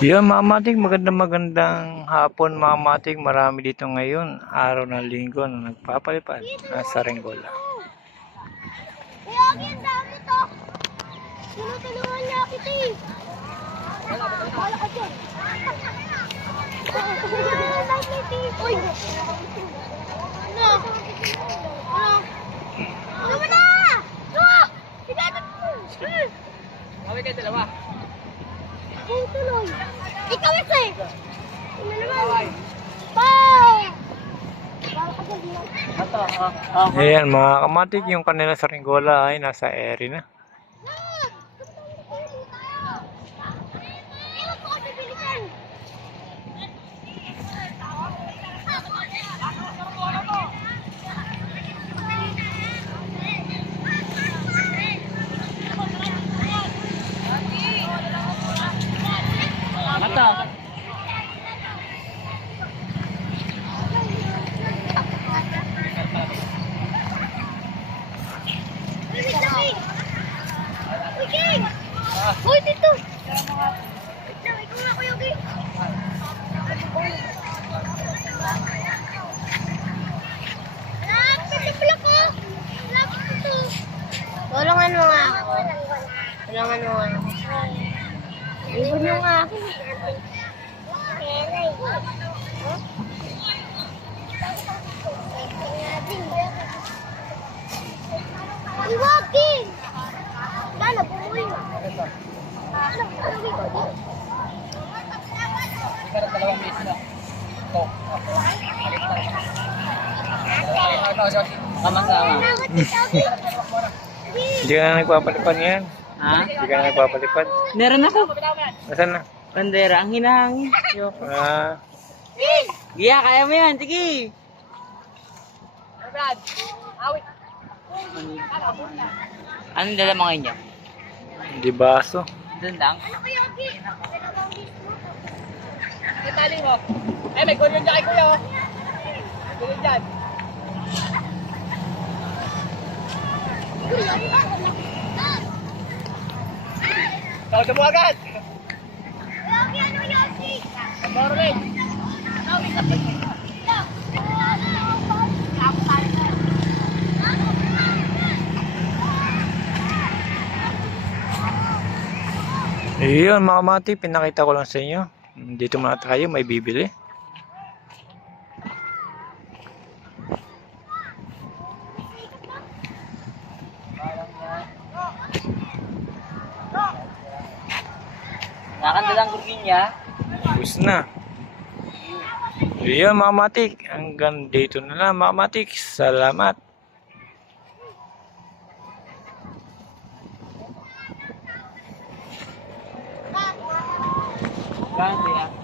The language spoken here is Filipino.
Yun, mga matik, magandang magandang hapon mga matik. Marami dito ngayon, araw ng linggo na nagpapalipad nasa Ringgola. Kuya, ang dami to. Tinutulungan niya kita eh. Wala ka dyan. Ano? Ano? Ano mo na? Ano? Sige, ano? Kami kayo dalawa. Ang tuloy. Ikaw ito eh. Ayan, mga kamatik, yung kanila sa Ringgola ay nasa area na. Iwan ko kami bilisan. Ito. Uy, wait lang eh. Uy, King! Uy, dito! Wait lang, ikaw nga, Kuya King. Lapit na pala ko. Lapit na to. Tulungan mo nga ako. Tulungan mo nga ako. Ibon mo nga ako. Uy, Ano. Pero dalawang beses na. Ito. Hindi ka na nagpapalipad ngayon. Ha? Hindi ka na nagpapalipad. Meron ako. Nasaan na? Bandera, ang hinahangin. Ah! Giya, kaya mo yan. Sige. Anong dala mga inyo? Hindi baso. Doon lang. Mo. Itali mo. Eh, may gulyon dyan kay kuya. Gulyon dyan. Kuya, ano ba? Ah! Tawag mo agad. Kuya King, ano yan, King? Morning. Yun, mga kamatik, pinakita ko lang sa inyo. Dito muna tayo, may bibili. Nakandalang gulyon niya. Tapos na. Yun, mga kamatik. Hanggang dito na lang, mga kamatik. Salamat. Ganda yan.